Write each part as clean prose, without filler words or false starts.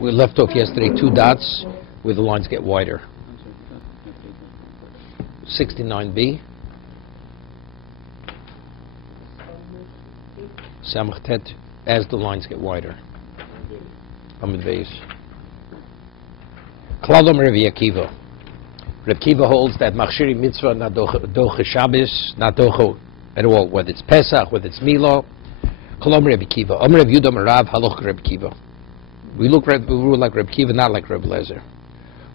We left off yesterday 2 dots where the lines get wider. 69b. Samach Tet, as the lines get wider. Amid Beis. Klalom Rabbi Akiva. Rabbi Akiva holds that Machshiri Mitzvah not doche Shabbos, not doche at all, whether it's Pesach, whether it's Milo. Klalom Rabbi Akiva. Amr Rabbi Yudam Rav Haloch Rabbi Akiva. We look like Rabbi Akiva, not like Rabbi Lezer.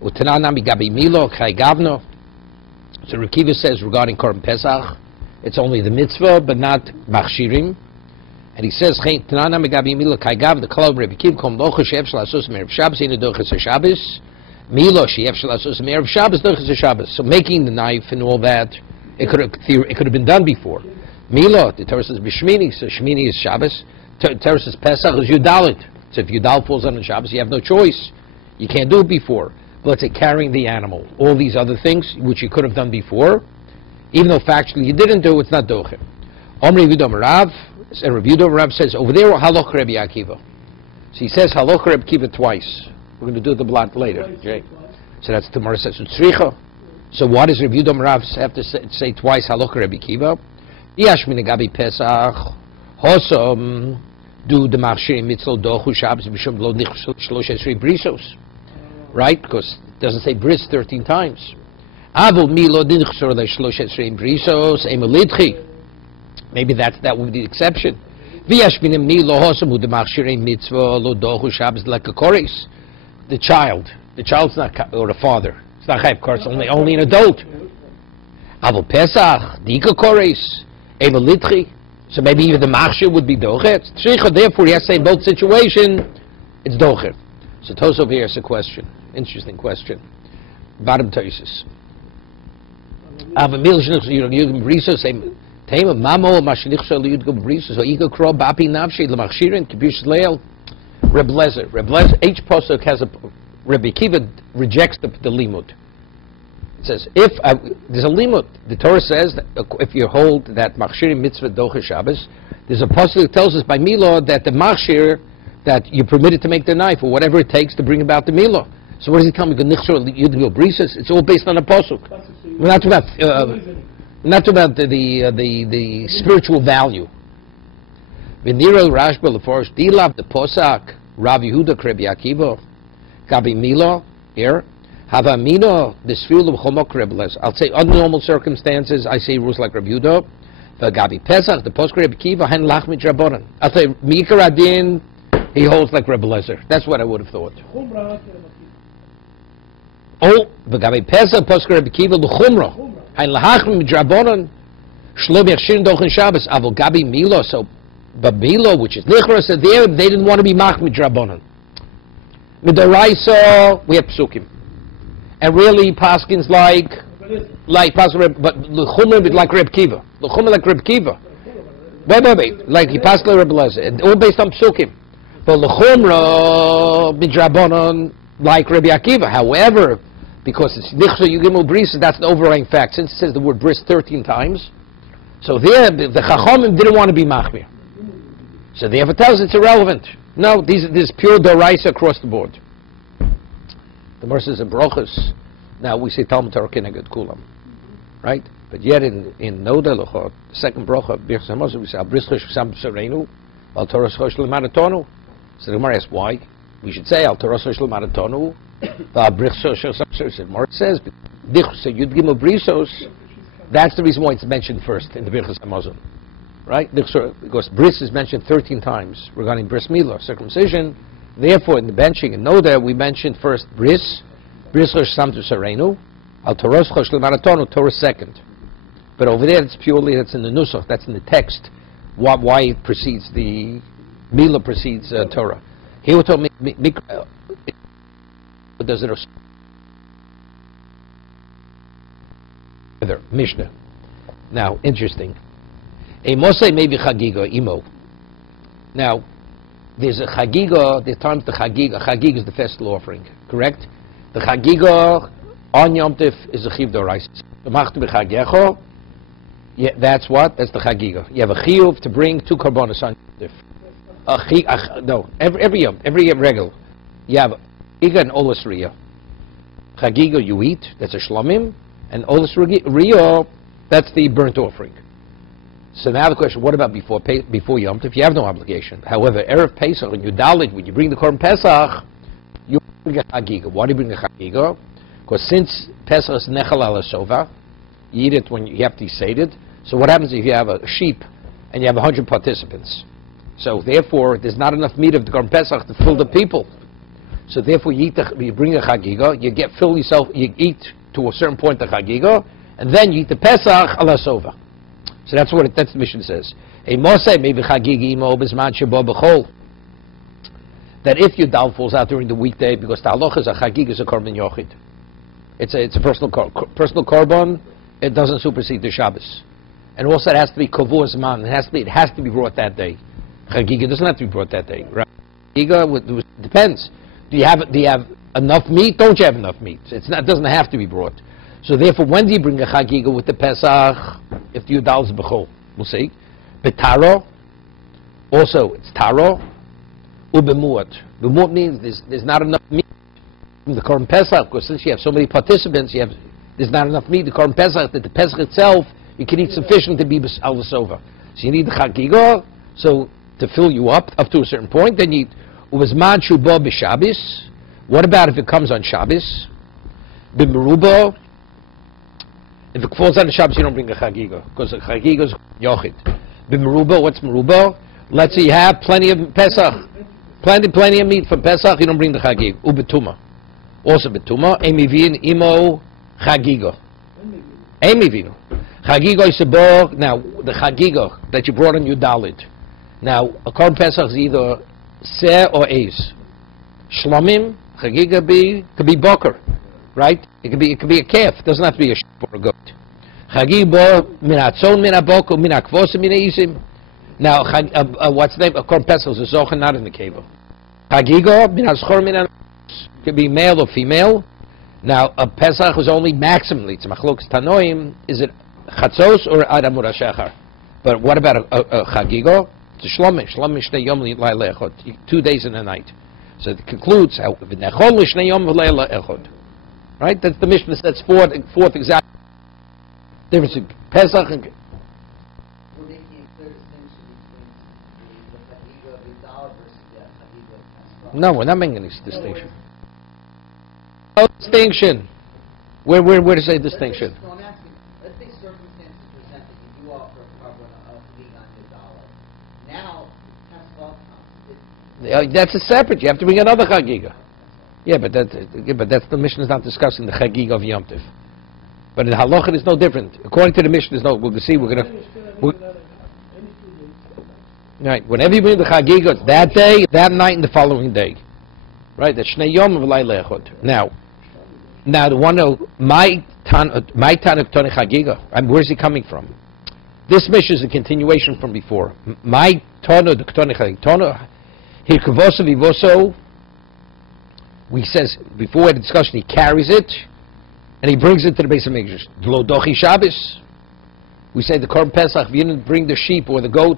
Utananami Gabi Milo Kai Gavno. So Rabbi Akiva says regarding Korban Pesach, it's only the mitzvah, but not Machshirim. And he says, Tananami Gabi Milo Kai Gav, the Klalom Rabbi Akiva, Kom Locha Shev Shalasos Merev Shabbos, Ina Doches Shabbos. Milo Shev Shalasos Merev Shabbos, Doches Shabbos. So making the knife and all that, it could have been done before. Milo, the Torah says B'Shmini, so Shmini is Shabbos. Torah says Pesach is Yudalit. So if Yudal falls on Shabbos, you have no choice. You can't do it before. But let's say carrying the animal, all these other things which you could have done before, even though factually you didn't do, it's not doche. Omri Vidom Rav, and Rabbi Yudom Rav says over there Haloch Rabbi Akiva. So he says Haloch Rabbi Akiva twice. We're going to do the blot later. Jay. So that's tomorrow says Utzricha. So why does Rabbi Yudom Rav have to say twice Haloch Rabbi Akiva? Yashmin Gabi Pesach Hosom do the Machshir Mitzvah Dochu Shabbos B'Shum Lo Nich Shloshes Brisos. Right? Because it doesn't say bris 13 times. Avol Milo Nich Shloshes Brisos Emelidchi. Maybe that would be the exception. V'yashmin Milo Hosom do the Machshir Mitzvah Lo Dochu Shabbos like a chorus. The child's not, or the father. It's not chayv, of course, only an adult. Avol Pesach Dika chorus Emelidchi. So maybe even the machshir would be doche. Therefore, he has to say in both situations, it's doche. So Tos over here is a question. Interesting question. Bottom Tosis. Avamil shnich yudgum brisos tema mamo mashnich shel yudgum brisos oigo kro bapi nafshi lemachshirin kibush leil. Reb Lezer. Each pasuk has a. Rabbi Akiva rejects the limud. It says, there's a limud. The Torah says that if you hold that machshir mitzvah doche Shabbos, there's a pasuk that tells us by Milo that the machshir, that you're permitted to make the knife or whatever it takes to bring about the Milo. So what does he tell me? It's all based on a pasuk. We're not about the spiritual value. V'niro Rashba leforsh dilav the posak Rav Yehuda Rabbi Akiva Gabi Milo here. Havamino the sfil of chomok Reb Lezer. I'll say under normal circumstances I say rules like Reb Yehuda. The Gabi Pesach the post Reb Akiva hen lachmit rabbanon. I'll say Mikar Adin he holds like Reb Lezer. That's what I would have thought. Oh, the Gabi Pesach post Reb Akiva l'chumra hen lachmit rabbanon shlo b'chshirin dochen Shabbos. Avol Gabi Milo so but Milo which is lichra said there they didn't want to be machmit rabbanon. Midoraisa we have psukim. And really, Paskins like Paskin, but L'chumra like Reb Kiva. L'chumra like Reb Kiva. Wait. Like he passed like Reb Lezer. All based on psukim. But L'chumra midrabanon like Reb Akiva. However, because it's Nichso Yugimu Bris, that's the overriding fact. Since it says the word Bris 13 times, so there the Chachamim didn't want to be Machmir. So therefore tells it's irrelevant. No, this is pure Doraisa across the board. The Merces and Brochus. Now we say Talmud Torah Keneged Kulam, right? But yet in Noda Lochot, the second Brocha, Birchas Hamazon, we say Al Brischos Sam Serenu, Al Torah Schosh L'Maratonu. So the Gemara asks why. We should say Al Torah Schosh L'Maratonu, Al Brischos Sam Serenu. The Gemara says Birchos Yud Gimel Brisos. That's the reason why it's mentioned first in the Birchas Hamazon, right? Because Bris is mentioned 13 times regarding Bris Milah, circumcision. Therefore, in the benching and Noda, we mentioned first Bris Chosh Samtu Sarenu, Al Torah Chosh L'Maratonu, Torah second. But over there, it's purely, that's in the Nusach, that's in the text, why it precedes the, Milah precedes Torah. Here we talk, does it, Mishnah. Now, interesting. A Mosai maybe Chagiga, Imo. Now, there's a Chagiga, the term the Chagiga. Chagiga is the festival offering, correct? The Chagiga on Yom Tif is a Chiv Dorais. The Macht B'Chagecho, yeah, that's what? That's the Chagiga. You have a Chiyuv to bring 2 Karbonos on Yom Tif. No, every yom regular. You have Chagiga and Olas Riyah. Chagiga you eat, that's a Shlomim, and Olas Riyah, that's the burnt offering. So now the question, what about before Yom Tov? You have no obligation. However, Erev Pesach, when you dalit, when you bring the Korban Pesach, you bring a Chagiga. Why do you bring a Chagiga? Because since Pesach is Nechal Ala Sova, you eat it when you have to be sated. So what happens if you have a sheep and you have 100 participants? So therefore, there's not enough meat of the Korban Pesach to fill the people. So therefore, you bring a Chagiga, you fill yourself, you eat to a certain point the Chagiga, and then you eat the Pesach Ala Sova. So that's the mission says. A Moshe maybe Chagiga imo b'zman shebo b'chol. That if your dal falls out during the weekday, because the halacha is a Chagiga is a korban yochid. It's a personal korban. It doesn't supersede the Shabbos, and also it has to be kavur zman. It has to be brought that day. Chagiga doesn't have to be brought that day. Right? Chagiga depends. Do you have enough meat? Don't you have enough meat? It doesn't have to be brought. So therefore, when do you bring a Chagiga with the Pesach? If the Yudal is b'chol, we'll see. Betaro, also it's taro. Ubemuat. Bemuat means there's not enough meat from the Korban Pesach, because since you have so many participants, there's not enough meat. The Korban Pesach, that the Pesach itself, you can eat sufficient to be al Sova. So you need the Chagiga, so to fill you up to a certain point. Then you eat Ubezman Shubo b'Shabbos. What about if it comes on Shabbos? B'Merubo. If it falls on the Shabbos, you don't bring a Chagiga, because the Chagiga is Yochid. B'Merubo, what's Merubo? Let's say you have plenty of Pesach, plenty of meat from Pesach, you don't bring the Chagiga. Ubetuma. Also Betuma, Emivin Imo Chagiga. Emivin. Chagiga is a bog. Now, the Chagiga that you brought on your Dalit. Now, a Korban Pesach is either Seh or Eis. Shlomim, Chagiga could be Boker. Right? It could be a calf. It doesn't have to be a sheep or a goat. Chagibo minatzon minaboko minakvosim minaisim. Now, what's the name? A Korban Pesach is a zocher, not in the cave. Chagigo minatzchor minan. Could be male or female. Now, a Pesach is only maximally. It's machlokas tanoim. Is it chatzos or adam urashachar? But what about a Chagigo? It's a shlomim. Shlomim shnei yom li'lai le'echot. 2 days and a night. So it concludes how v'nechol shnei yom v'leila echot. Right? That's the Mishnah that's fourth exact difference in Pesach and. We're making a clear distinction between the Chagiga of the dollar versus the Chagiga of Pesach. No, we're not making any distinction. No distinction. Where to say distinction? So I'm asking, let's say circumstances present that you do offer a carbon of Chagiga on your dollar. Now, Pesach comes. That's a separate. You have to bring another Chagiga. Yeah, but that's the Mishnah is not discussing the Chagiga of Yom Tov. But in Halacha is no different. According to the Mishnah, we'll see. Right. Whenever you bring the Chagiga, it's that day, that night, and the following day. Right. That's Shnei Yom v'lai le'echot. Now the one my Tanuk Toni Chagiga. Where's he coming from? This Mishnah is a continuation from before. My Tonu Toni Chagiga. Tonu Hirkavoso Vivoso. We says before the discussion, he carries it and he brings it to the base of Mikdash. Lo dochi Shabbos. We say the Korban Pesach. If you didn't bring the sheep or the goat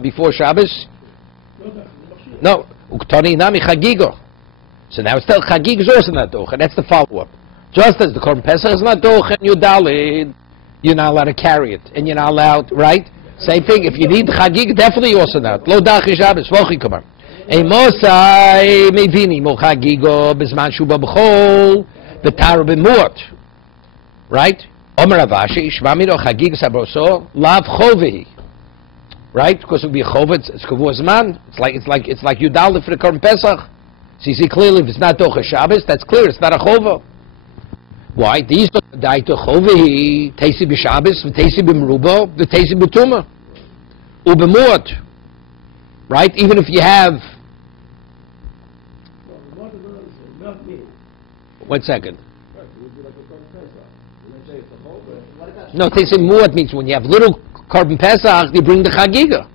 before Shabbos, no. Uktani nami Chagiga. So now it's still Chagiga is also not docha. That's the follow-up. Just as the Korban Pesach is not docha and you dalid, you're not allowed to carry it and you're not allowed, right? Same thing. If you need the Chagiga, definitely also not. Lo dochi Shabbos. Vochi kamar. A Mosai Mevini Mochagigo Bisman Shuba B'chol B'tar B'muot. Right? Omer Avashi Shvamiro Chagiga Sabroso Lav Chovi. Right? Because it would be a chov, it's kavur zman. It's like you daled for the Korban Pesach. So you see clearly if it's not Docha Shabbos, that's clear. It's not a chova. Why? These don't die to chovi. Teisi b'Shabbos, v'teisi b'Merubo, v'teisi b'Tuma, u'b'muot. Right? Even if you have. 1 second. No, teisi muot means when you have little Korban Pesach, you bring the Chagiga.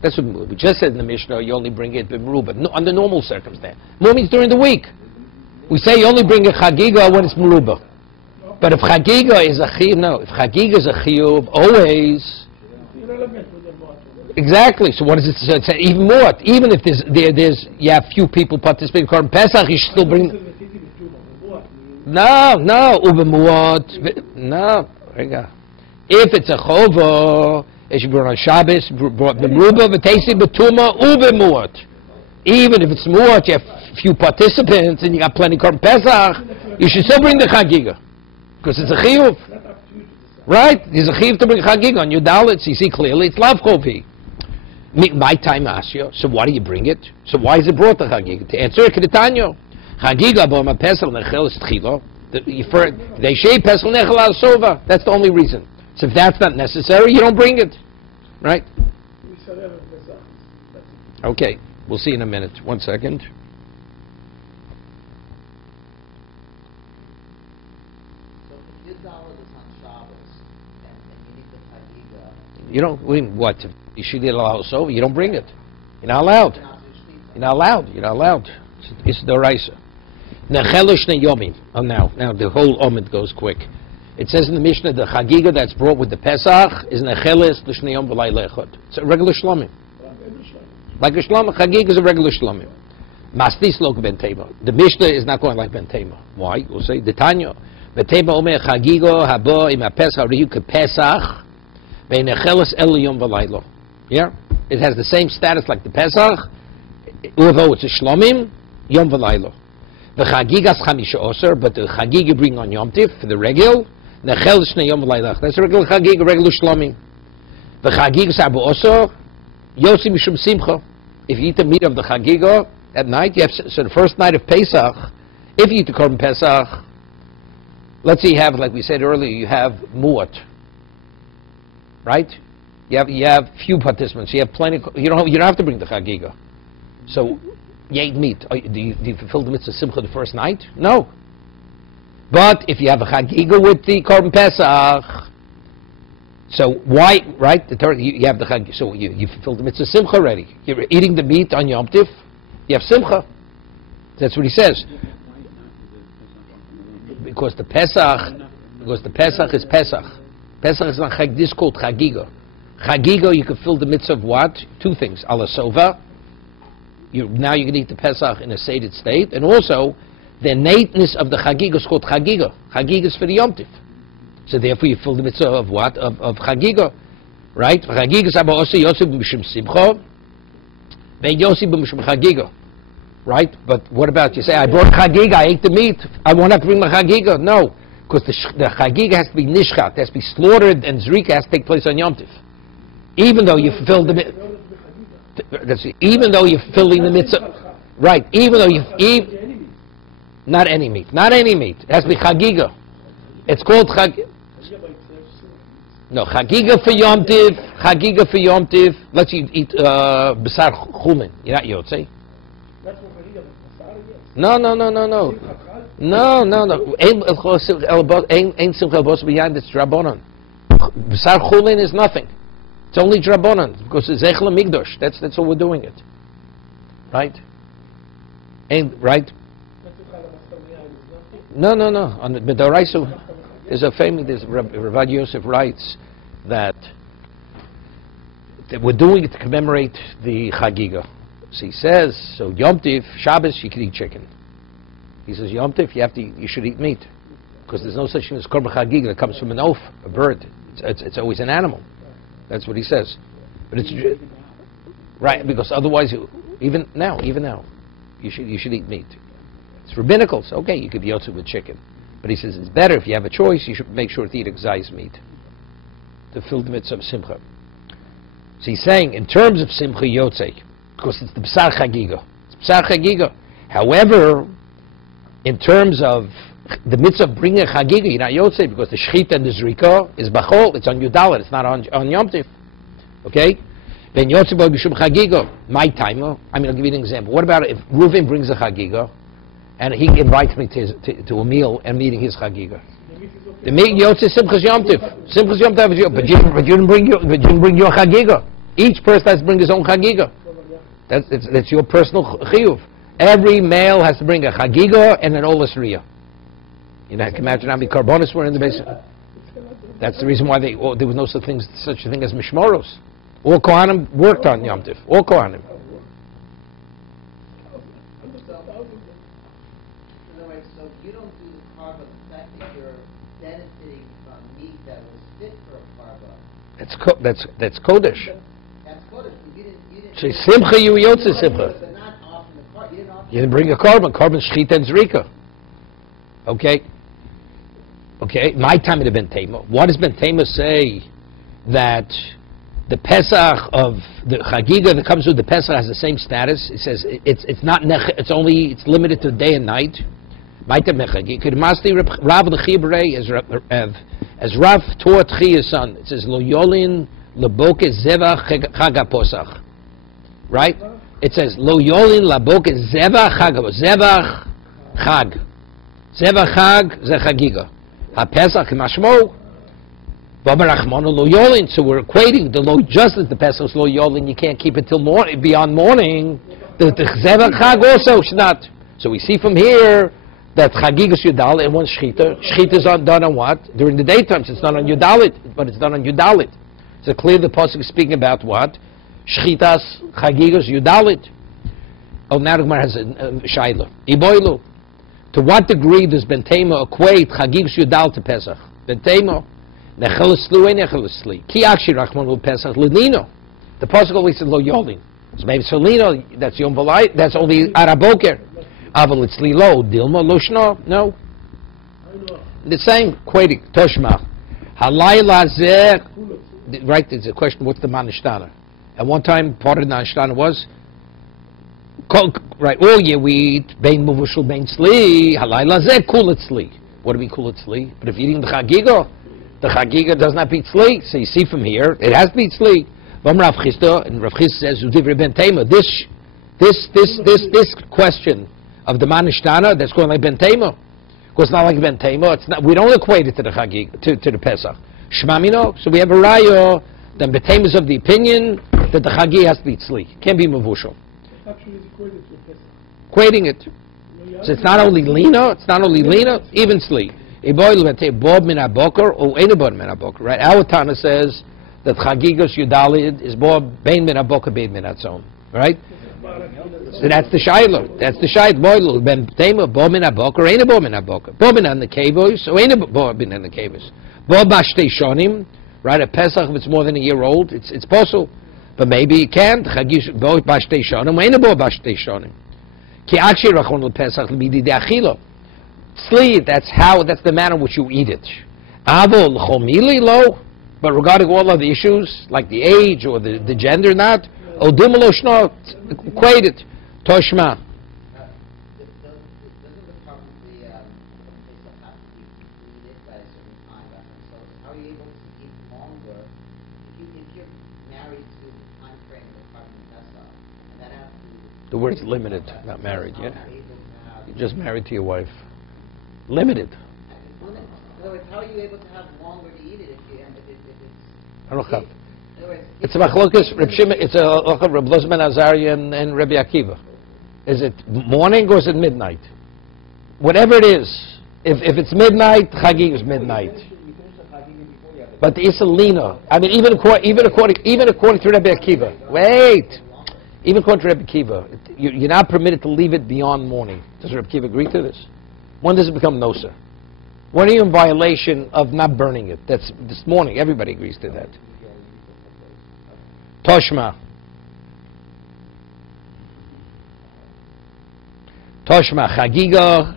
That's what we just said in the Mishnah. You only bring it b'Meruba, under normal circumstance. More means during the week. We say you only bring a Chagiga when it's Meruba. But if Chagiga is a chiyuv, no. If Chagiga is a chiyuv, always. Exactly. So what does it say? It's even more. Even if there's you have few people participating in Korban Pesach, you should still bring. No, ubemuot. No, if it's a chova, it should be on Shabbos. Brought b'meruba, v'teisi b'tuma, ubemuot. Even if it's muot, you have few participants and you got plenty Korban Pesach, you should still bring the chagiga because it's a chiyuv. Right? There's a chiyuv to bring chagiga on your dalits. You see clearly it's lav chovi. My time asyo. So why do you bring it? So why is it brought to chagiga? To answer it, Kedetanyo. Chagiga b'ma pesel nechel is tchilo. They shave pesel nechel al sova. That's the only reason. So if that's not necessary, you don't bring it. Right? Okay. We'll see in a minute. 1 second. You don't win what? You should allow so. You don't bring it. You're not allowed. You're not allowed. You're not allowed. It's the raisa. Nechelush neyomi. Oh, now the whole omid goes quick. It says in the Mishnah the chagiga that's brought with the Pesach is nechelis l'shneyom v'lay lechot. It's a regular shlomim. Like a shlomim, chagiga is a regular shlomim. Mastis lok ben tema. The Mishnah is not going like ben tema. Why? We'll say the Tanya. Ben tema omer chagigo habo im ha-pesach riyu ke-pesach. Yeah, it has the same status like the Pesach, although it's a shlomim, yom v'laylo. The chagigas chamisha oser, but the chagiga bring on yom tif for the regular. Nechel shnei yom v'laylach. That's a regular chagiga, regular shlomim. The chagigas abu oser, yosi mishum simcha. If you eat the meat of the chagiga at night, you have so the first night of Pesach. If you eat the korban Pesach, let's say you have, like we said earlier, you have muat. Right? You have few participants. You have plenty. You don't have to bring the chagiga. So you ate meat. Do you fulfill the mitzvah simcha the first night? No. But if you have a chagiga with the korban Pesach, so why? Right? You have the chagiga. So you fulfill the mitzvah simcha already. You're eating the meat on Yom Tif. You have simcha. That's what he says. Because the Pesach is Pesach. Pesach is not chag. This is called chagiga. Chagiga, you can fill the mitzvah of what? Two things. Ala sova. Now you can eat the Pesach in a sated state, and also the nateness of the chagiga is called chagiga. Chagiga is for the Yom Tif. So therefore, you fill the mitzvah of what? Of chagiga, right? Chagiga is aba osi yosef b'mishum simcha, ve'en yosef b'mishum chagiga, right? But what about you say I brought chagiga, I ate the meat, I won't have to bring my chagiga? No. Because the chagiga has to be nishchat, has to be slaughtered, and zrika has to take place on Yom Tif. Even though you fulfill the mitzvah, even though you're filling the mitzvah, right? Even though not any meat, it has to be chagiga. It's called chagiga. No, chagiga for Yom Tif. Let's eat b'sar chulin. You're not yotzei. No. Ain't simcha bos b'yan. It's drabonon. B'sar chulin is nothing. It's only drabonon because it's echel migdosh. That's how we're doing it, right? Ain't right? No. On the B'daraisa, there's a famous. There's Rav Yosef writes that we're doing it to commemorate the chagiga. So he says, so Yom Tif, Shabbos, you can eat chicken. He says, Yom Tif, you should eat meat. Because there's no such thing as korban chagiga that comes from an oaf, a bird. It's always an animal. That's what he says. But it's right, because otherwise, even now, you should eat meat. It's rabbinical, so okay, you could be yotze with chicken. But he says it's better if you have a choice, you should make sure to eat excised meat to fill the mitzvah of simcha. So he's saying, in terms of simcha yotze, because it's the b'sar chagiga. It's b'sar chagiga. However, in terms of the mitzvah of bringing a chagiga, you're not yotze, because the shechita and the zrika is bachol, it's on Yudalet, it's not on Yom Tif. Okay? Then yotze bo b'shum chagiga, my time, I'll give you an example. What about if Reuven brings a chagiga, and he invites me to a meal and meeting his chagiga? The meeting yotze simchas Yom Tif. Simchas Yom Tif is your, but you didn't bring your chagiga. Each person has to bring his own chagiga. That's your personal chiyuv. Every male has to bring a chagiga and an olas riyah. You know, I can imagine how many carbonis were in the basement. That's the reason why there was no such thing as mishmoros. All Kohanim worked on Yom Tov. All Kohanim. So you don't do the karba, the fact that you're benefiting from meat that was fit for a karba. That's Kodesh. That's Kodesh. You didn't. So Simcha, you Yotze Simcha. But not offering the karba. You didn't bring a carbon. Carbon Shchita and Zrika. Okay. Okay. My time at Ben Tema. What does Ben Tema say that the Pesach of the Chagiga that comes with the Pesach has the same status? It says it's not it's limited to day and night. My time Chagiga. Could Masli Rav Lechibrei as Rav taught Chiya's son. It says Lo Yolin Leboke Zevach Chaga Posach. Right? It says Lo Yolin Leboke Zevach Chaga Zevach Chag. Zevach Chag Ze Chagiga. Ha Pesach Mashmo. So we're equating the low, just as the Pesach's low yolin, you can't keep it till beyond morning. The Chzevach Chag also should not. So we see from here that Chagigas Yudalit and one Shchita. Shchita is done on what? During the daytime. So it's not on Yudalit, but it's done on Yudalit. So clearly the Pasuk is speaking about what? Shchitas Chagigas Yudalit. Oh, now the Gemara has a Shaila. Iboilu. To what degree does Ben Tema equate Chagigas Yudalit to Pesach? Ben Tema. Ki akshi rachmanu pesach lenino. The pasuk always says lo yolin. So maybe it's lenino. That's yom v'lai. That's only araboker. Aval it's lilo dilma lo shno. No. The same quoting toshma. Halayla zeh. Right. There's a question. What's the manishtana? At one time, part of the manishtana was right. All year we eat bein muvushul bein sli. Halayla zeh kulat sli. What do we kulat sli? But if you're eating the chagiga. The Chagiga does not beat Sli, so you see from here, it has to beat Sli. And Rav Chisda says, Ben Tema, this question of the Manishtana, that's going like Ben Tema. Because it's not like Ben Tema, we don't equate it to the Chagiga, to the Pesach. Shmamino, so we have a Rayo, then Ben Tema is of the opinion that the Chagiga has to beat Sli. Can't be Mavushal. Actually, it's equated to Pesach. Equating it. So it's not only Lina, even Sli. Right? Our Tana says that Chagigas Yudalid is Bob Bein Min Aboker Bein Min Atzon. Right? So that's the Shiloh. That's the Shiloh. Boilu Ben Tema Bob Min Aboker ain't a Bob Min Aboker. Bob Min on the Kavos, or ain't a Bob Min on the Kavos. Bob Bashtei Shonim. Right? A Pesach if it's more than a year old, it's possible. But maybe you can't. Chagigas Bob Bashtei Shonim ain't a Bob Bashtei Shonim. Ki Akshi Rachon Le Pesach L'Bidi De Achilo. Sli, that's the manner in which you eat it. Avol chomili lo, but regarding all other issues, like the age or the gender, not, odimelo shno, equate it. Toshma. How are you able to keep longer if you're married to the time frame of the carbon Pesach, and that has to... The word's limited, not married, yeah? You're just married to your wife. Limited. In other words, how are you able to have longer to eat it if it's... I don't have. It's a machlokas, it's a Reb Lozman Azariah and Rabbi Akiva. Is it morning or is it midnight? Whatever it is. If it's midnight, Chagig is midnight. But the Isalina, I mean, even according to Rabbi Akiva. Wait! Even according to Rabbi Akiva, you're not permitted to leave it beyond morning. Does Rabbi Akiva agree to this? When does it become noser? When are you in violation of not burning it? That's this morning. Everybody agrees to that. Toshma. Chagiga.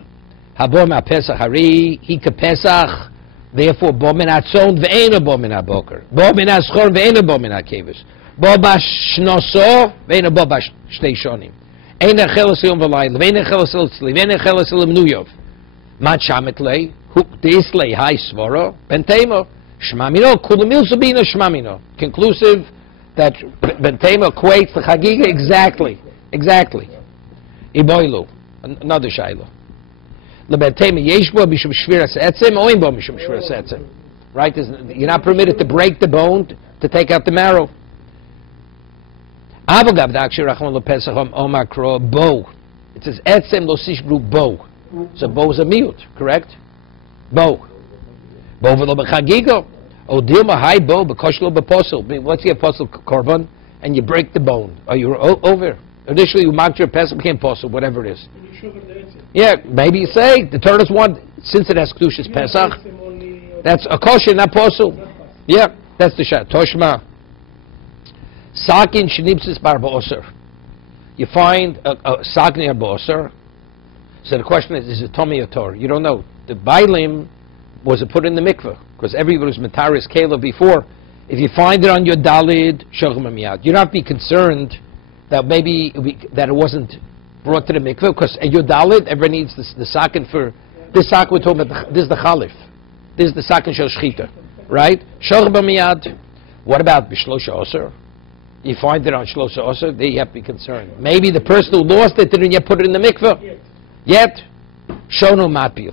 Habor ma Pesach hari. Hika Pesach. Therefore, bo min atzon ve'ena bo min aboker. Bo min aschor ve'ena bo min akevis. Bo bashnoso ve'ena bo bashtei shonim. Eina chelas yom v'layla. Ve'ena chelas el tzli. Ve'ena chelas el mnuyov. Mat shamet lei. Disley high svoro. Bentemo. Shmamino. Kulamil sabina shmamino. Conclusive that Bentemo equates the Chagiga exactly. Iboilu. Another shayla. Lebentema yeshbo mishum shviras etzem or imbo mishum shviras etzem. Right? You're not permitted to break the bone to take out the marrow. Avogav dakshir rachman lo pesachom omakro bo. It says etzem lo sishbru bo. So bo is a miut, correct? Bo. Bo v'lo b'chagigo. Odilma haibo b'koshlo b'posel. Let's say a posel korban, and you break the bone. Are you over? Initially, you marked your pesach, became posel, whatever it is. Yeah, maybe you say the Torah's one, since it has kedushas pesach. That's a kosher, not posel. Yeah, that's the shot. Toshma. Sakin shenipsis bar ba'oser. You find a sakin near ba'oser. So the question is it Tomei or Torah? You don't know. The Bailim was it put in the mikveh, because everybody was Mataris Kela before. If you find it on your Dalid, Shochem Miyad. You don't have to be concerned that maybe that it wasn't brought to the mikveh, because at your Dalid, everybody needs the sakin for, this sakin we're talking about, this is the Chalif. This is the sakin shel Shchita. Right? Shochem Miyad. What about Bishlosha Oser? You find it on Shlosha Oser, there you have to be concerned. Maybe the person who lost it didn't yet put it in the mikveh. Yet, Shono Matpil.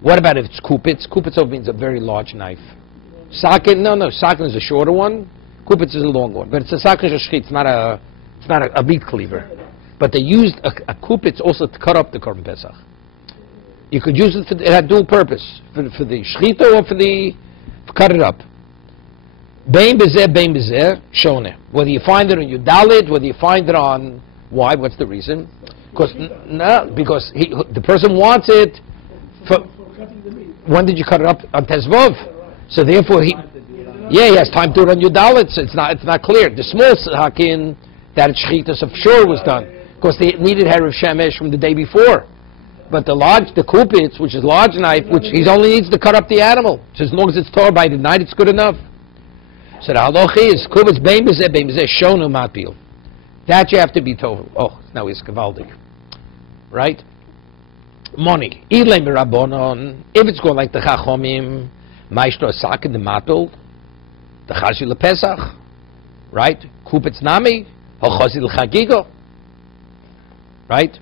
What about if it's kupitz? Kupitz means a very large knife. Sakin, no, sakin is a shorter one. Kupitz is a long one. But it's a sakin shashchit, it's not a meat cleaver. But they used a kupitz also to cut up the korban pesach. You could use it it had dual purpose. For the shchita or for cut it up. Bein bezeh, shone. Whether you find it on your dalit, whether you find it on, why, what's the reason? Because the person wants it for when did you cut it up on Tezvov? So therefore he has time to do it on your dalit. So it's not clear. The small sakin that shchitas of sure was done because they needed herav shemesh from the day before. But the kupitz, which is large knife, which he only needs to cut up the animal. So as long as it's torn by the night, it's good enough. So the halach is kubitz bein bezeh shonu matpil. That you have to be told. Oh, now he's kavaldik. Right? Money. If it's going like the Chachomim, Maishto Sakin the Matul, the Chashi Pesach, right? Kupitz Nami, Hochosi Chagigo, right?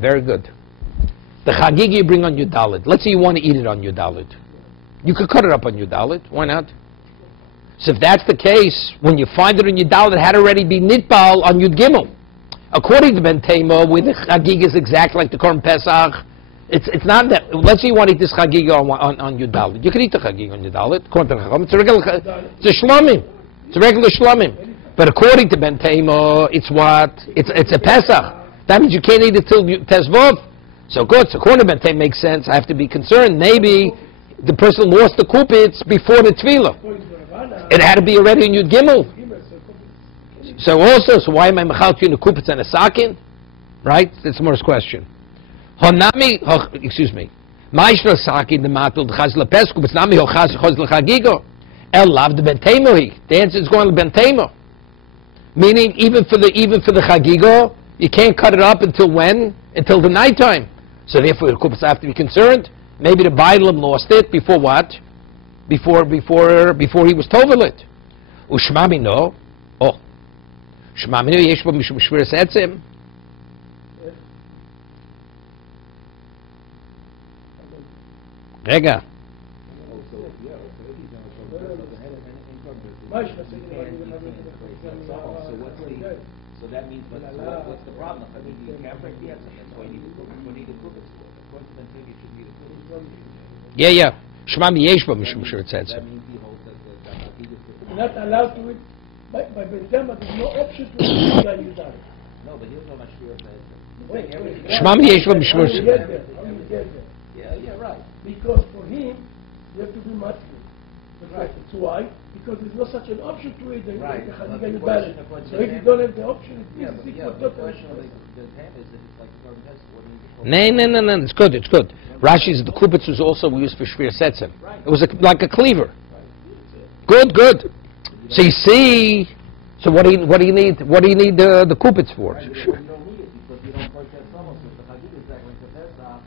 Very good. The Chagiga you bring on your Dalit. Let's say you want to eat it on your Dalit. You could cut it up on your Dalit. Why not? So if that's the case, when you find it on your Dalit, it had already been Nitbal on Yud Gimel. According to Ben Tema, where the Chagiga is exactly like the Korban Pesach, it's not that. Let's say you want to eat this Chagiga on your Dalit. You can eat the Chagiga on your Dalit. It's a regular, it's a shlamim. It's a regular shlamim. But according to Ben Tema, it's what? It's a Pesach. That means you can't eat it till Tezvov. So good. So according to Ben Tema makes sense. I have to be concerned. Maybe the person lost the kupitz before the Tefillah. It had to be already in Yud Gimel. So why am I mechal to the kupitz and a sakin? Right? That's the first question. Excuse me. Ma'ishra sakin the matul chaz lepes kupitz nami ho chaz lechagigo. El lav de bentemohi. The answer is going to bentemo. Meaning even for the chagigo, you can't cut it up until when? Until the nighttime. So therefore the kupitz have to be concerned. Maybe the Bailam lost it before what? Before he was tovelit. Ushmami no. Oh. Shmami no yesh bo mishum shviras etzim. Rega. So that means what's the problem? I mean, you can't break the etzim. That's why you need the kupitz. Yeah. Shmami yesh bo mishum shviras etzim. That means he holds that Not allowed to it. By Bentema, there's no option to eat on your diet. No, but he doesn't know much shviras etzim. Shmami yesh bo mishum shviras etzim. Yeah, right. Because for him, you have to be matching. Right. So why? Because there's no such an option to it. Right. So if you don't have the option, it's the question of the hand is that it's like the Korban Pesach. No. It's good. Rashi's the kupitz was also used for shviras etzim. It was like a cleaver. Good. So you see. So what do you need? What do you need the kupitz for? Right, you don't need it because you don't protest almost. If the Chagig is like the Pesach,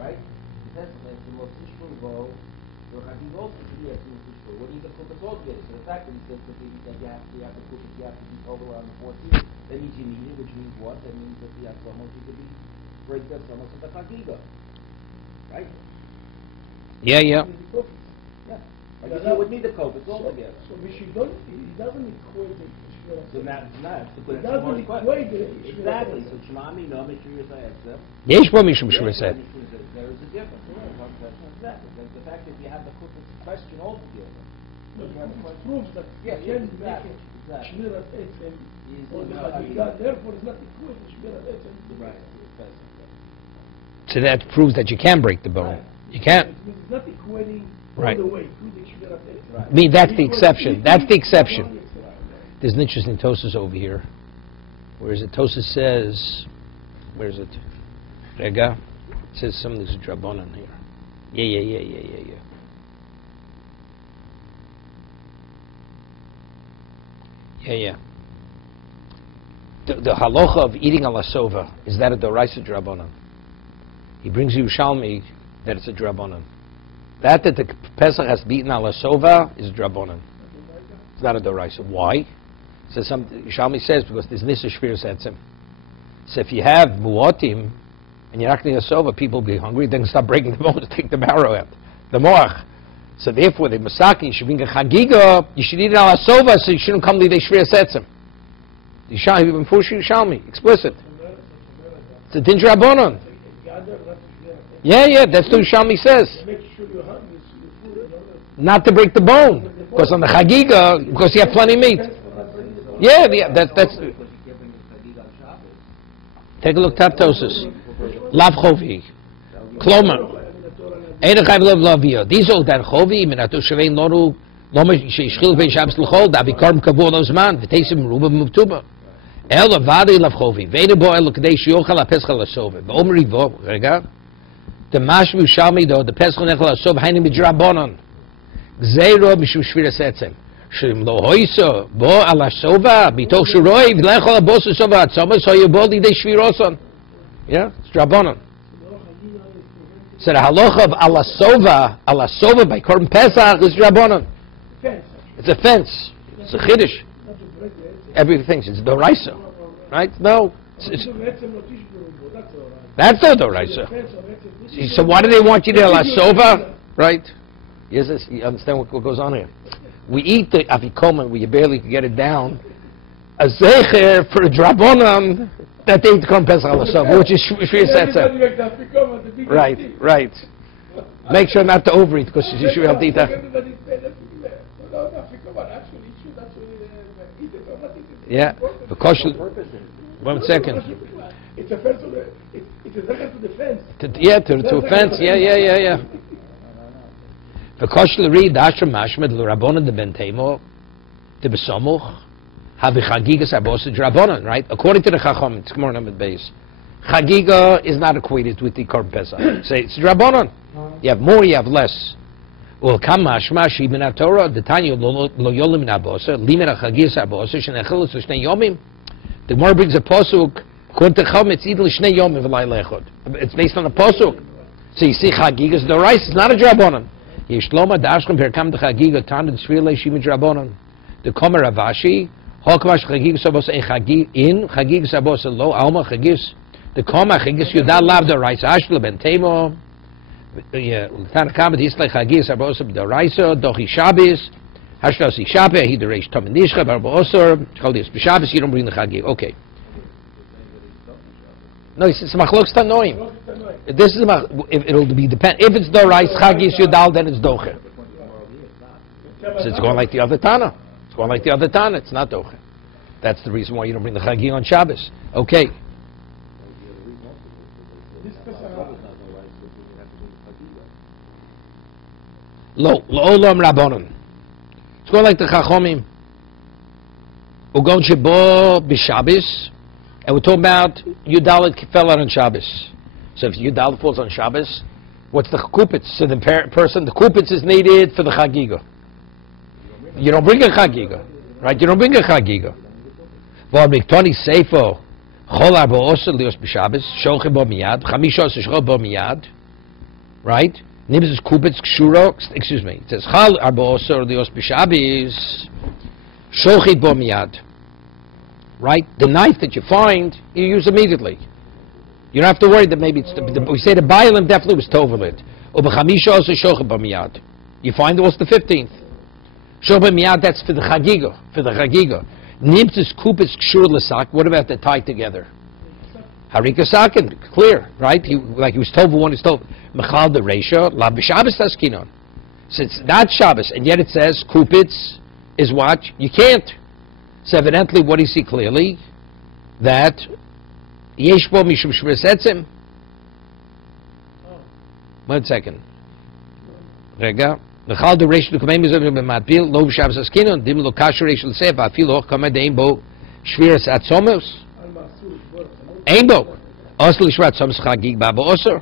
right? The Pesach is the most tishkul. The Chagig also should be a tishkul. What do you get kupitz altogether? So the fact that he says that you have the kupitz, you have to be over on the 14th, that means you need it, which means what? That means that the Atzomos you could break the Atzomos of the Chagig. Right? Yeah. Yeah. Like you would need the kopitz altogether. So he doesn't equate the Shmiras. So that's not. He doesn't equate the Exactly. So Shmami, no, Mishmiras Ha'etzem. Yesh bo mishum shmiras There ha'etzem. is a difference. Exactly. The fact that you have the question altogether. It proves that you can make it Shmiras Etzem or the Chagiga, therefore it's not equal to Shmiras Etzem. Right. So that proves that you can break the bone. You can't. It's not equating Right. all the way to the Shmiras Etzem. Right. I mean, that's the exception. That's the exception. There's an interesting Tosas over here. Where is it? Tosas says, where is it? Rega. It says something's a drabonon here. Yeah. Yeah. The halacha of eating a lasova, is that a doraisa drabonon? He brings you Shalmi that it's a drabonon. That the Pesach has to be eaten a lasova is a drabonon. It's not a doraisa. Why? So Shalmi says because there's nisa shviras etzem. So if you have muatim and you're not going to sova, people will be hungry. Then stop breaking the bones, take the marrow out, the moach. So therefore, the masaki you should bring a chagiga. You should eat it al sova, so you shouldn't come to the shviras etzem. The Shalmi, explicit. It's a din drabonon. Yeah, that's what Shalmi says. Not to break the bone, because on the chagiga, because you have plenty of meat. Yeah, that's. Take a look, Taptosis. Lav chovi, kloma. Eine chayv lav lavia. These all that chovi, minato shevein loru, loma sheishchil ben Shabbos l'chol, da bikarm kavur lozman, v'teisim ruba muvtuba. El avadi lav chovi, ve'ene bo el kadei shiochal ha-pescha l'sove. V'omri vo, rega, the mashmu shalmi do, the pescha nechal l'sove, haini midrabonon. Gzeiro mishum shviras etzem. Shim lo hoiso, bo ala sova, bitoch shuroi, v'lechol ha-bosu sova atzoma, so you bo lidei shviroson. Yeah, it's drabonon. So the halacha of ala sova by Korban Pesach is drabonon. It's a fence. It's a chiddush. Everybody thinks it's doraisa, right? No, it's that's not doraisa. So why do they want you to ala sova, right? Yes, you understand what goes on here. We eat the afikomen, we barely can get it down. A zecher for a drabonon that they eat Korban Pesach ala sova, which is shviras etzem. Right. Make sure not to overeat because you should have to eat that. Yeah, because 1 second. It's a fence it's a to the fence. To a fence. Yeah. Because the read Ashram Mashmed Rabbanon de Bentemo de Besamuch have Chagigas Abos Rabbanon, right? According to the Chacham, it's more numbered base. Chagiga is not equated with the Korban Pesach. Say it's Rabbanon. You have more, you have less. Well, kam mashma shibin Torah the Tanya lo yolim nabosa limit chagis abosa shenechel shnei yomim. The Gemara brings a pasuk. According to Chacham, it's idl shnei yomim v'lay lechod. It's based on a pasuk. So you see, chagigas the rice is not a drabonon. Yishloma dashkom perkam the chagiga tanid shvilei shimid drabonon. The Komer Ravashi hokmash chagigas abosa in chagigas abosa lo alma chagis. The Komer chagis yudal lav the rice ashla ben temo. Yeah, Tanakam is like Hagis Abosab Doraisa, Dochi Shabbos, Hashlosi Shabbos, he the Reish Tomanishka, Barbosor, Chaldius B'Shabbos, you don't bring the Chagi. Okay. No, it's Machlok Stanoim. This is it'll be depend. If it's Dorais Chagis Yudal, then it's Doche. So it's going like the other Tana. It's not Doche. That's the reason why you don't bring the Chagi on Shabbos. Okay. Lo olam rabbanon. It's going like the Chachomim. We're going Shebo b'Shabbos, and we're talking about Yudalit fell out on Shabbos. So if Yudalit falls on Shabbos, what's the kupitz? So the person, the kupitz is needed for the Chagiga. You don't bring a Chagiga, right? You don't bring a Chagiga. V'al miktoni seifo chol arba osel lios b'Shabbos shochim bo miyad chamisha osel bo miyad, right? Nibs is kupitz kshuro. Excuse me. It says chal arba osel lios b'Shabbos shochit bo miyad. Right? The knife that you find, you use immediately. You don't have to worry that maybe it's we say the Bailam definitely was tovelit. Ubechamisha also shochit bo miyad. You find it was the 15th. Shoba miyad, that's for the chagiga. For the chagiga. Nimtzis kupitz kshur l'sak. What about the tie together? Harika sakin, clear, right? He was told one is told. Mechal the reisha la b'Shabbos taskinon. So it's not Shabbos, and yet it says kupitz is what? You can't. So evidently, what do you see clearly? That yesh bo mishum shmiras etzim. 1 second. Rega. Mechal the reisha l'kamei mizom b'matbil lo b'Shabbos taskinon dim lo kasher reisha l'sefa afilo hoch kamei deim bo shmiras atzomos. Ein bo. Osel shvat atzomos chagig ba bo osor.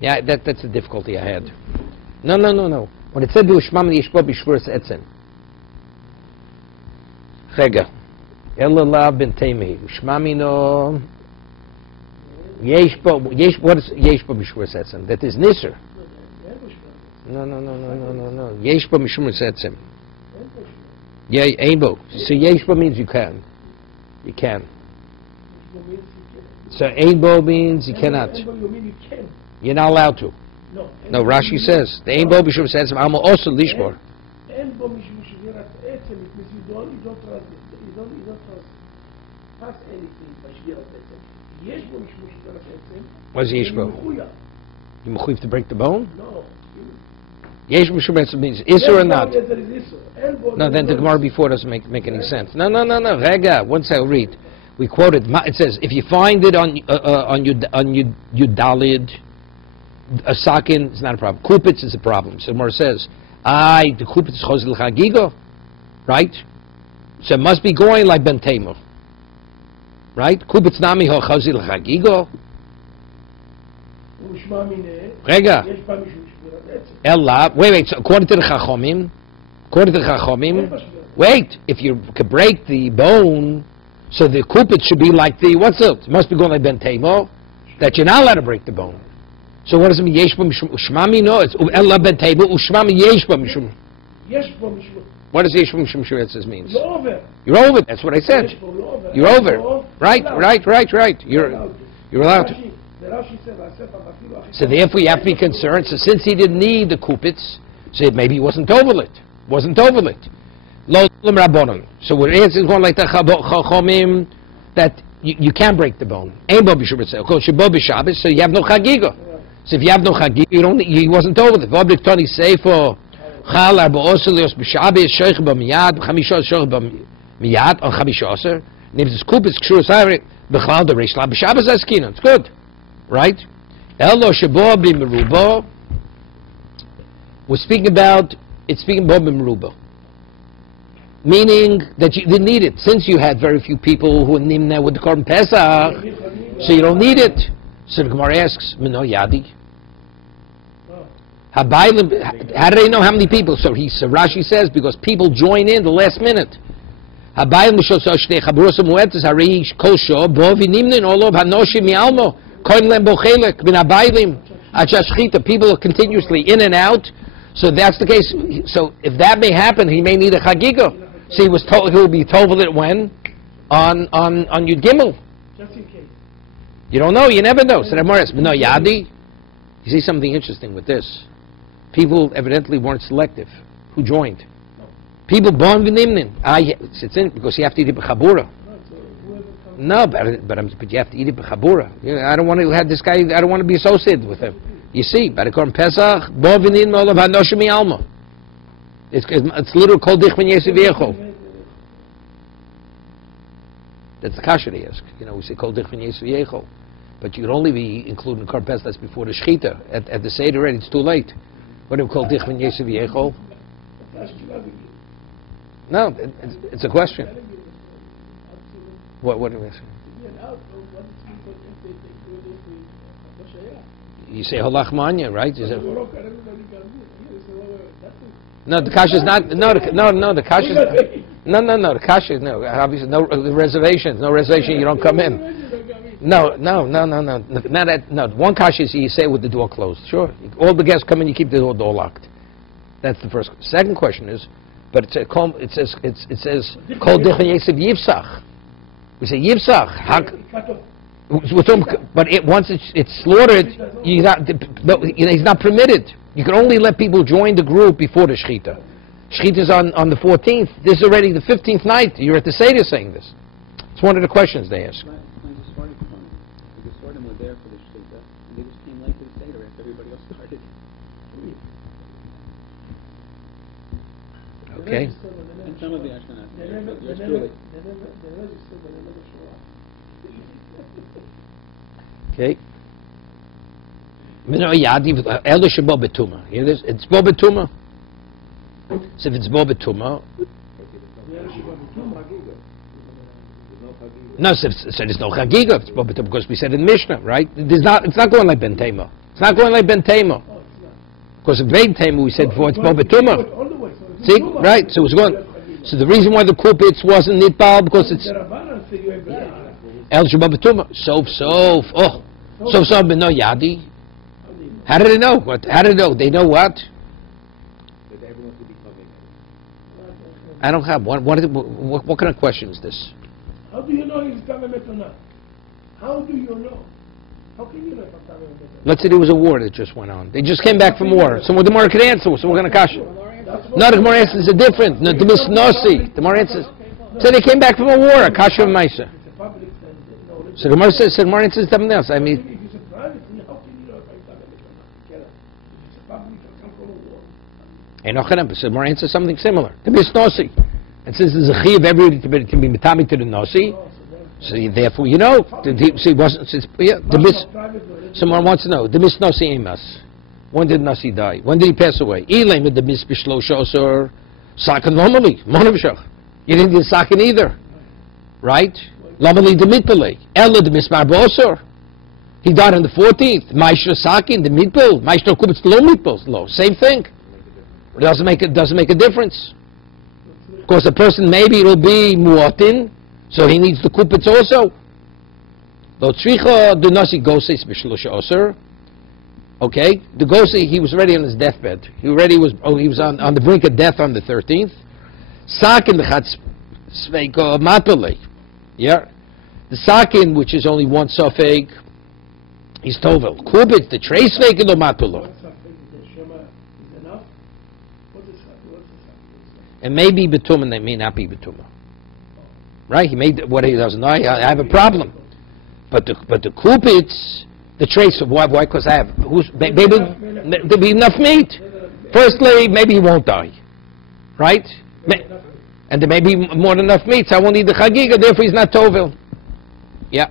Yeah, that's the difficulty I had. No. When it said B'Ushmam Yishbo B'Shvuras Etzem. Chega. Elalah ben Teimei. Ushmamino. Yeshbo. What is Yeshbo B'Shvuras Etzem? That is Nisr. No. Yeshbo B'Shvuras Etzem. Yeah, Einbo. So Yeshbo means you can. You can. So Einbo means you cannot. You're not allowed to. No, Rashi says the Ein Bo B'Shvuras Etzem Alma also Lishbor. Ein Bo B'Shvuras Etzem, it means you don't pass anything by Shviras Etzem. Yesh Bo B'Shvuras Etzem. What is Yesh Bo? You mechuyev to break the bone? No. Yesh Bo B'Shvuras Etzem means Isser or not? No, then the Gemara before doesn't make any sense. No. Rega, once I'll read. We quoted. It says if you find it on Yudalid. A sakin is not a problem. Kupitz is a problem. So Gemara says, the kupitz is chozil chagigo, right? So it must be going like ben Taimur, right? Kupitz nami ho chozil chagigo. Rega. Ella. Wait. So according to the Chachomim, wait. If you could break the bone, so the kupitz should be like the what's it? It must be going like ben Taimur, that you're not allowed to break the bone. So what does it mean? Yeshba mishum ushmami? No, it's ella ben table ushmami yeshba mishum. What does yeshba mishum shiratzes means? You're over. You're over. That's what I said. You're over. Right. You're allowed to. So therefore you have to be concerned. So since he didn't need the kupitz, so maybe he wasn't over it. Lo rabbonon. So we're answering one like the chachomim that you can break the bone. Ein bo b'Shabbos. Of course, bo b'Shabbos, so you have no chagiga. So if you have no chagig, he wasn't over it. V'oblik toni seifo chal arba oselios b'Shabbos shoich b'miyad b'chamisha shoich b'miyad on chamisha oser. Nibzis kupitz kshur sayre b'chlal the reishla b'Shabbos askinon. It's good, right? Elo shebo b'merubo. We're speaking about bo b'merubo, meaning that you didn't need it since you had very few people who were nimna with the korban pesach, so you don't need it. So the Gemara asks, "Mino yadi." How do they know how many people? So Rashi says because people join in the last minute. People are continuously in and out. So that's the case. So if that may happen, he may need a chagiga. So he was told he will be told it when on Yud Gimel. Just in case. You don't know. You never know. So the Gemara asks, "No yadi." You see something interesting with this. People evidently weren't selective. Who joined? People born v'nimnin. It's in because you have to eat it b'chabura. No, but you have to eat it b'chabura. I don't want to have this guy. I don't want to be associated with him. You see, by the Korban Pesach, born v'nimnin olav hanoshim alma. It's literal kol dich v'nyesi v'yechol. That's the kasha they ask. We say kol dich v'nyesi v'yechol, but you could only be including the Korban Pesach that's before the shechita. At the seder already, it's too late. What do we call dich v'nyesi v'yechol? No, it's a question. What do we say? You say halach manya, right? No, the kasha is not. No, the kasha is no. The kasha is no. Obviously, no reservations. No reservation. You don't come in. No. Not at, no. One kasha is you say with the door closed. Sure, all the guests come in. You keep the door locked. That's the first. Second question is, but it says kol dich v'nyesiv yivsach. We say yivsach. But once it's slaughtered, he's not permitted. You can only let people join the group before the shechita. Shechita is on the 14th. This is already the 15th night. You're at the Seder saying this. It's one of the questions they ask. The Sordim were there for the shechita, and they just came late to the Seder after everybody else started. Okay. And some of the Ashkenazim. They never registered, but they never show up. Okay. It's bo betuma. So if it's bo betuma, no, so there's no chagiga. It's bo betuma because we said in Mishnah, right? It's not going like ben tema. It's not going like ben tema. Because of ben tema, we said before it's bo betuma. See, right? So it's going. So the reason why the kupitz wasn't nitbal because it's el sheba betuma. So beno yadi. How do they know? How do they know? They know what? That everyone could be coming. I don't have one. What kind of question is this? How do you know he's government or not? How do you know? How can you know if I'm government or not? Let's say there was a war that just went on. They just came back from war. So the Gemara could answer. So we're going to kasha. No, the Gemara answers are different. No, the misnosi. The Gemara answers. So they came back from a war. A kasha of Maisa. So the Gemara says. The Gemara answers something else. I mean. If it's a private thing, how can you know if I'm government or not? If it's a public, I come from a war. So the Gemara answers something similar. The misnosi. And since there's a chi of everybody to be mitami to the nosi, so therefore you know. So he wasn't. Someone wants to know the misnosi emas. When did Nasi die? When did he pass away? Elaim with the misbishlosha or sakin normally. Monavshach. You didn't get sakin either, right? Lamali the mitpele. Ella the mismarbosor. He died on the 14th. Maishra sakin the mitpel. Maishra kubitz low mitpels low. Same thing. It doesn't make a difference. Because a person maybe it'll be muatin, so he needs the kupitz also. Lo tzricha the Nasi goseis bishlosha osir. Okay, the Gosi, he was already on his deathbed. He was on the brink of death on the 13th. Sakin sveiko matale. Yeah, the sakin, which is only one sofeg, he's tovel. Kubit, the tray sveiko lo matalo. And maybe betuma, and they may not be betuma. Right? He made what he doesn't know. I have a problem. But the kubits. The trace of why? Because I have maybe there'll be enough meat. Firstly, maybe he won't die, right? And there may be more than enough meat, so I won't need the chagiga. Therefore, he's not tovil. Yeah,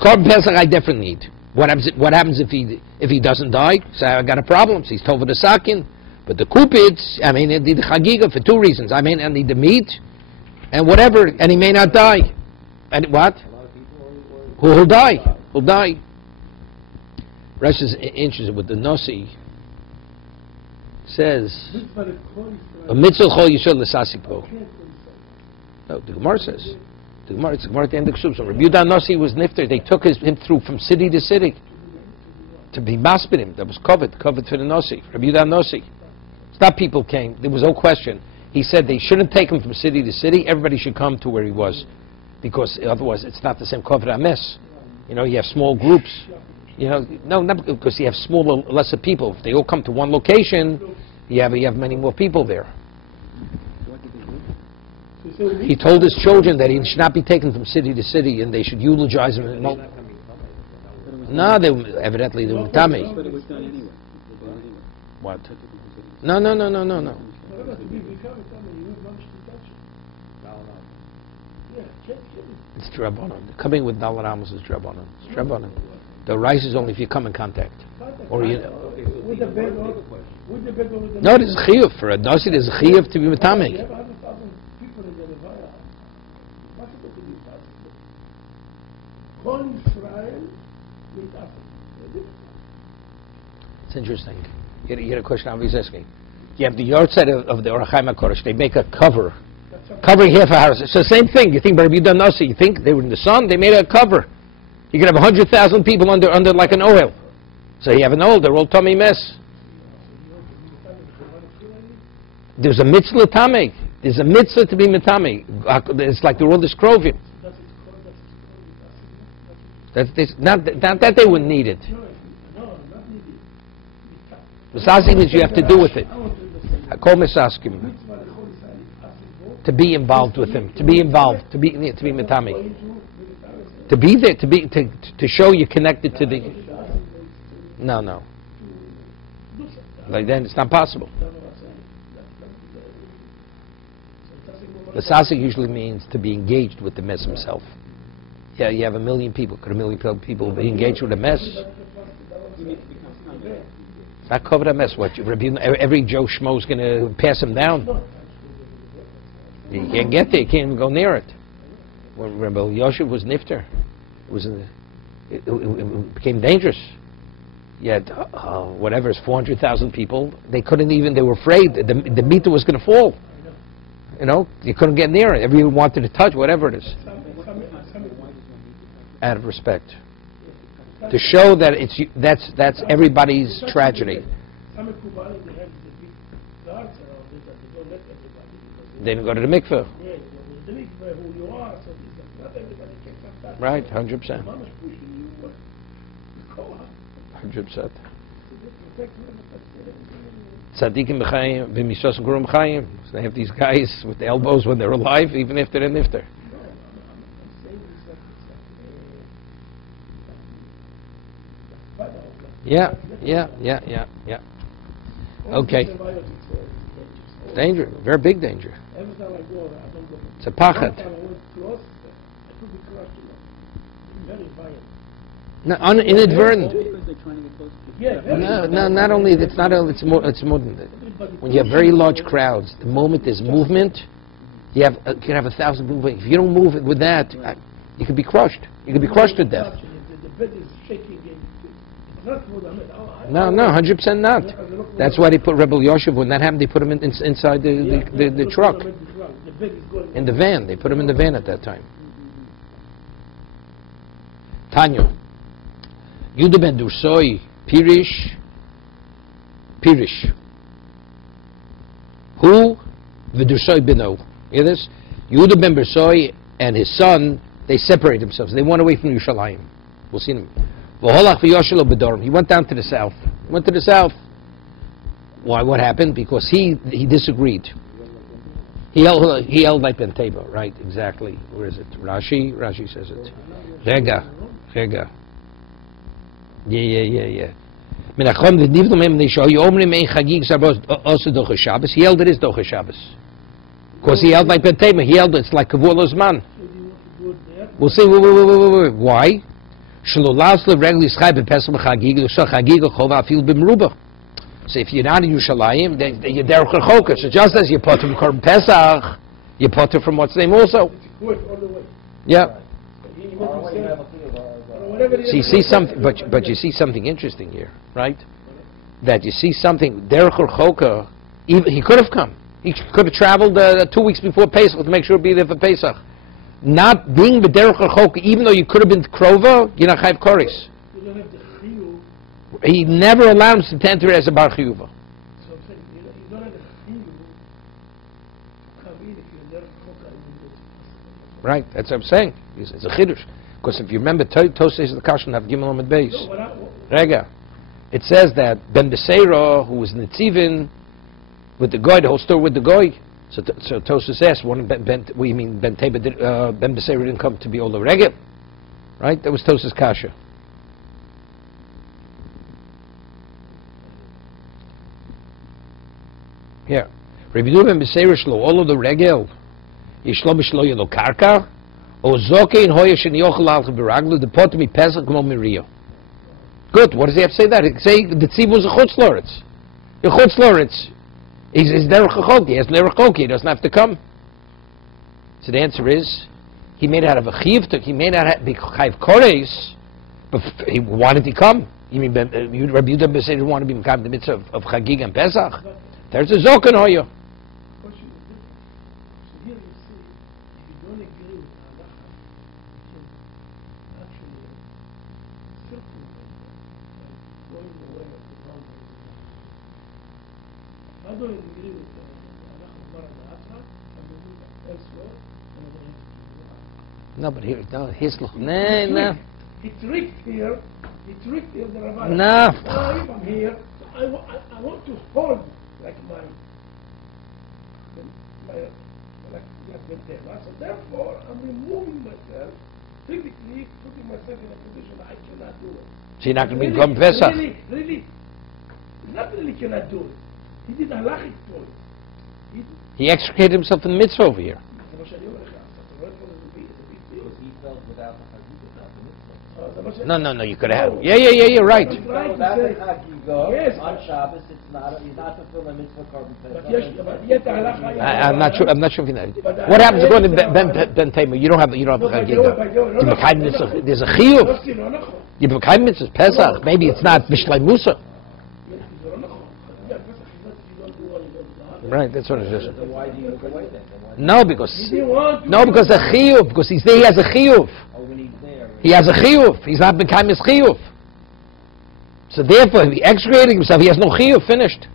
korban pesach I definitely need. What happens if he doesn't die? So I got a problem. So he's tovil the sakin. But the kupitz, I mean, I need the chagiga for two reasons. I mean, I need the meat and whatever, and he may not die. And what? Who'll die? Who'll die? Rashi is interested with the Nasi. Says a mitzvah chol yishol l'sasiko. No, the Gemara says. The Gemara at the end of the Ksub. So Rabbi Yehuda Nasi was nifter. They took him through from city to city to be maspid him. That was covered for the Nasi. Rabbi Yehuda Nasi. It's not people came. There was no question. He said they shouldn't take him from city to city. Everybody should come to where he was, because otherwise it's not the same covered ames. You know, you have small groups. You know, no, not because you have smaller, lesser people. If they all come to one location, you have many more people there. He told his children that he should not be taken from city to city, and they should eulogize him. No, they evidently they were tummy. But it was done anyway. What? No. It's Drabonon. Coming with Dalai Ramos is Drabonon. It's Drabonon. The rice is only if you come in contact. Or you. No, it is chiyuv for a nasi. There's a chiyuv to be metame. It's interesting. You get a question I was asking. You have the yard side of the Orach Chaim HaKodesh. They make a cover, covering half a house. It's the same thing. You think Rabbi Yehuda Nasi? You think they were in the sun? They made a cover. You could have 100,000 people under like an oil. So you have an oil. They're all tummy mess. There's a mitzvah tamei. There's a mitzvah to be metame. It's like the world is krovim. Not that they wouldn't need it. No, not needed. Misaskim means you have to do with it. I call misaskim. To be involved with him. To be involved. To be metami. To be there. To show you're connected to the. No. Like then it's not possible. Misaskim usually means to be engaged with the mess himself. Yeah, you have 1 million people. Could 1 million people be engaged with a mess? It's not covered a mess. What? Every Joe Schmo is going to pass him down. You can't get there. You can't even go near it. When Rabbi Yosef was nifter, it became dangerous. Yet, whatever, it's 400,000 people. They couldn't even. They were afraid the meter was going to fall. You know, you couldn't get near it. Everyone wanted to touch whatever it is. Out of respect, to show that that's everybody's tragedy. They didn't go to the mikveh. Right, 100%. 100%. Tzaddikim b'chaim, b'misos gurum b'chaim. They have these guys with the elbows when they're alive, even if they're in nifter. Yeah. Okay. Danger, very big danger. It's a pachat. No, inadvertent. No, not only it's not. It's more than that. When you have very large crowds, the moment there's movement, you can have 1,000 people. If you don't move it with that, you could be crushed. You could be crushed to death. No, 100% not. That's why they put Rebel Yoshev. When that happened, they put him inside the truck, in the van. They put him in the van at that time. Tanya, Yudah ben Dursoi Pirish. Who v'Dursoi beno? Hear this? Yudah ben Dursoi and his son, they separate themselves. They went away from Yerushalayim. We'll see them. He went down to the south. Why? What happened? Because he disagreed. He held like Benteba, right? Exactly. Where is it? Rashi says it. Rega. Yeah. He held it is Doche Shabbos. Because he held like Benteba. He held it's like Kavula's man. We'll see. Why? So if you're not in Yerushalayim, then you're derech rechoka. So just as you put him from Pesach, you put him from what's name also. Yeah. So you see something, but you see something interesting here, right? That you see something derech rechoka. He could have come. He could have traveled 2 weeks before Pesach to make sure he'd be there for Pesach. Not being the derech rechoka, even though you could have been krova, you're not chayv koris. He never allowed him to enter as a bar chiyuva. Right, that's what I'm saying. It's a chiddush. Because if you remember, Tosei says the Kashon have Gimel Amid Beis. Rega, it says that Ben Beseira, who was Nitzavim, with the guy, the whole story with the guy. So Tosei asked, what do you mean Ben Beseira didn't come to be Ola Regel? Right? That was Tosei's Kasha. Here. Rabbi Ben Beseira shlo Ola the Regel. Yishlo b'shlo yelo karka. O zoke in hoya shen yochel al beraglu. The pot mi pesach gmo mirio. Good. What does he have to say that? He say the tzibur is a chutz loretz. A chutz loretz. He's derech rechoki. He has derech rechoki. He doesn't have to come. So the answer is, he made it out of a chiyuv. He made it out of a chayv koreis. But why did he come? You mean Rabbi Yehuda ben didn't want to be mekayim the mitzvah of Chagig and Pesach? There's a zoken hoya. No, but here, no, his look. No. he tricked here the Rabbi. No. Now if I'm here, I want to hold like my like Bentema. So therefore, I'm removing myself, physically putting myself in a position I cannot do it. So you're not going to become Pesach. Really, not really cannot do it. He did halachic for it. He extricated himself from the mitzvah over here. Because he felt without the Chagigah, without the mitzvah. No, you could have. Yeah, right. Without the Chagigah, Yes. on Shabbos, he's not fulfilling the mitzvah carbon But yet the halacha. I'm not sure if you know. What happens according to Ben Tamer? You don't have the Chagigah. There's a chiyuv. You become mitzvah Pesach. Maybe it's not Mishlei Musa. Right, that's what it is. So why do you look away then? No, because the chiyuv. Because he's there, he has a chiyuv. Oh, when he's there. He has a chiyuv. He's not become his chiyuv. So therefore, if he extricating himself, he has no chiyuv. Finished.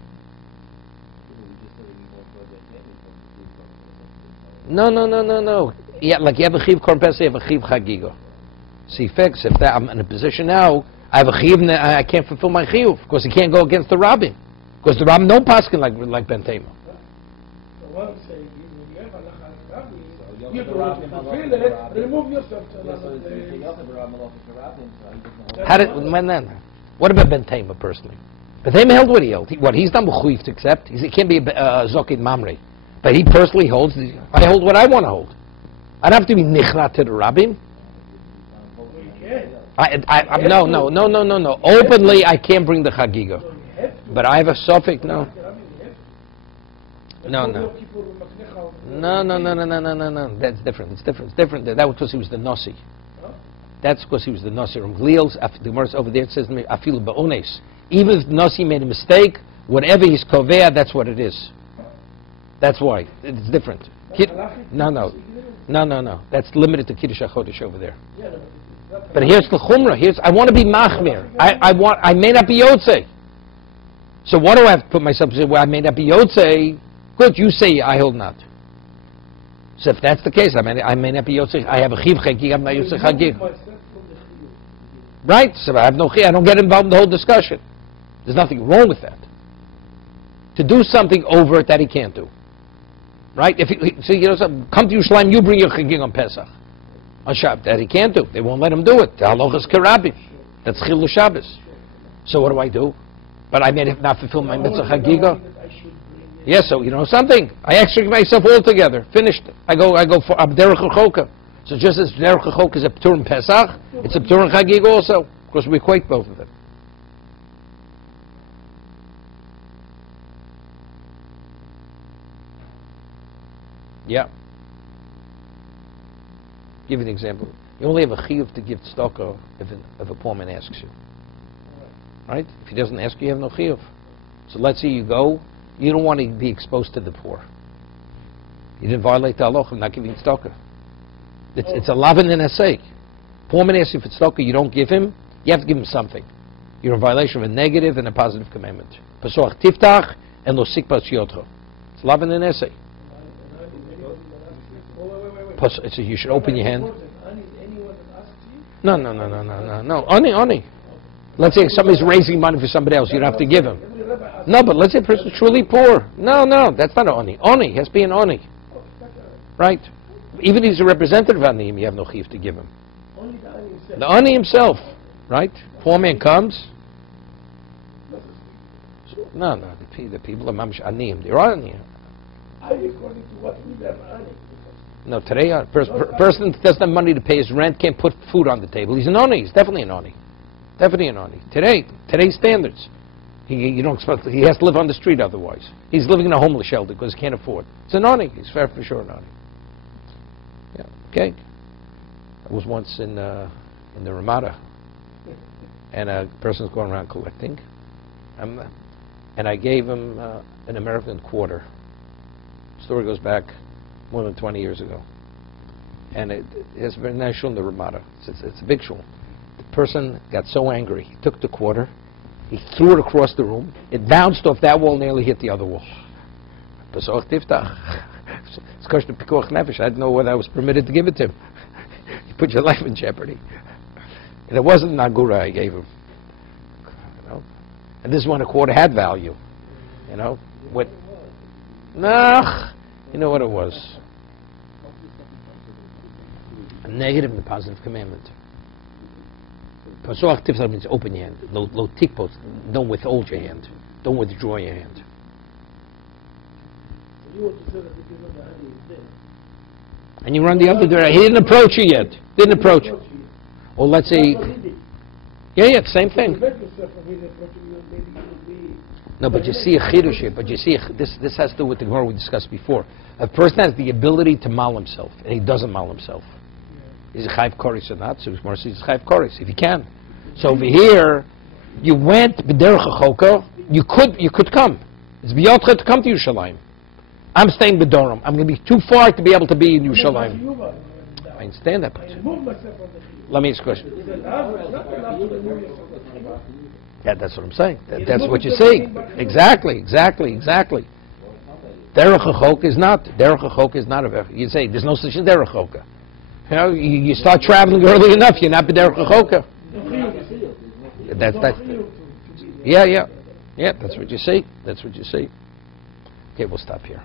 No. Yeah, like you have a chiyuv korban pesach, you have a chiyuv chagiga. See, fix if that I'm in a position now, I have a chiyuv and I can't fulfill my chiyuv because he can't go against the rabbin. Because the rabbin don't paskin like Ben Tamer. So what I'm saying is, when you have halacha rabbi, you don't fulfill it, remove yourself to another place. How did, what about Ben Tamer personally? Ben Tamer held what he held. He's not mechuyev to accept. He can't be a zokid mamre. But he personally holds, I hold what I want to hold. I don't have to be nichrat to the rabbin. No. Openly, I can't bring the chagiga. But I have a suffix, no. That's different. It's different. That was because he was the nasi. That's because he was the nasi. The Gemara over there, it says, afilu ba'ones. Even if the nasi made a mistake, whatever he's kovea, that's what it is. That's why. It's different. No. That's limited to Kiddush HaChodesh over there. But here's the chumrah. I want to be machmir. I may not be yotzei. So what do I have to put myself in? Well, I may not be yotzei. Good, you say I hold not. So if that's the case, I may not be yotzei. I have a chiv chagig. I'm not yotzei chagig. Right. So I have no chiv. I don't get involved in the whole discussion. There's nothing wrong with that. To do something overt that he can't do. Right? If come to Yerushalayim, you bring your chagig on Pesach. On Shabbat, that he can't do. They won't let him do it. The halacha is karabi. That's chilul Shabbos. So what do I do? But I may have not fulfilled my mitzvah chagiga. Yes, so you know something. I extricate myself altogether. Finished. I go for derech chachoka. So just as derech chachoka is a p'tur Pesach, it's a p'tur chagiga also, because we equate both of them. Yeah. Give you an example. You only have a chiyuv to give tzedakah if a poor man asks you. Right? If he doesn't ask you, you have no chiyuv. So let's say you go, you don't want to be exposed to the poor. You didn't violate the halacha of not giving tzedakah. It's a lavin and a sake. Poor man asks you for tzedakah, you don't give him, you have to give him something. You're in violation of a negative and a positive commandment. Pesach tiftach and lo sikpas yotro. It's lavin and a sake. So you should open your hand. No. Oni. Let's say somebody's raising money for somebody else, you don't have to give him. No, but let's say a person's truly poor. No, that's not an oni. Oni has to be an oni. Right? Even if he's a representative of Aniyim, you have no chiv to give him. The Ani himself. Right? Poor man comes. No, the people are mamish Aniyim. They're Aniyim. According to what we have Ani. No, today a person doesn't have money to pay his rent, can't put food on the table. He's an Oni. He's definitely an Oni. Definitely an Oni. Today's standards. He has to live on the street otherwise. He's living in a homeless shelter because he can't afford. It's an Oni. He's for sure an Oni. Yeah. Okay. I was once in the Ramada, and a person's going around collecting, and I gave him an American quarter. The story goes back more than 20 years ago. And it's very nice shul in the Ramada. It's a big shul. The person got so angry, he took the quarter, he threw it across the room, it bounced off that wall, nearly hit the other wall. Pesach tiftach. It's kosher pikuach nefesh. I didn't know whether I was permitted to give it to him. You put your life in jeopardy. And it wasn't Nagura I gave him. You know? And this 1/4 had value. You know? What? Nah, you know what it was? A negative and a positive commandment. Pasuach tifsar means open your hand. Lo tikpos, don't withhold your hand. Don't withdraw your hand. You want to say that if you know the honey is dead. And you run the other direction. He didn't approach you yet. Didn't approach. Or let's say, yeah, same thing. No, but you see a chidush here. But you see, this has to do with the Gemara we discussed before. A person has the ability to mal himself, and he doesn't mal himself. Is it chayv koris or not? So Gemara says it's chayv koris if he can. So over here, you went b'derech hachoka. You could come. It's biyotcha to come to Yerushalayim. I'm staying b'dorim. I'm going to be too far to be able to be in Yerushalayim. I understand that, but let me ask a question. Yeah, that's what I'm saying. That's what you're saying. Exactly. Derech HaChok is not. Derech HaChok is not a. You say there's no such thing as Derech HaChok. You know, you start traveling early enough, you're not Derech HaChok. That's. Yeah. That's what you see. Okay, we'll stop here.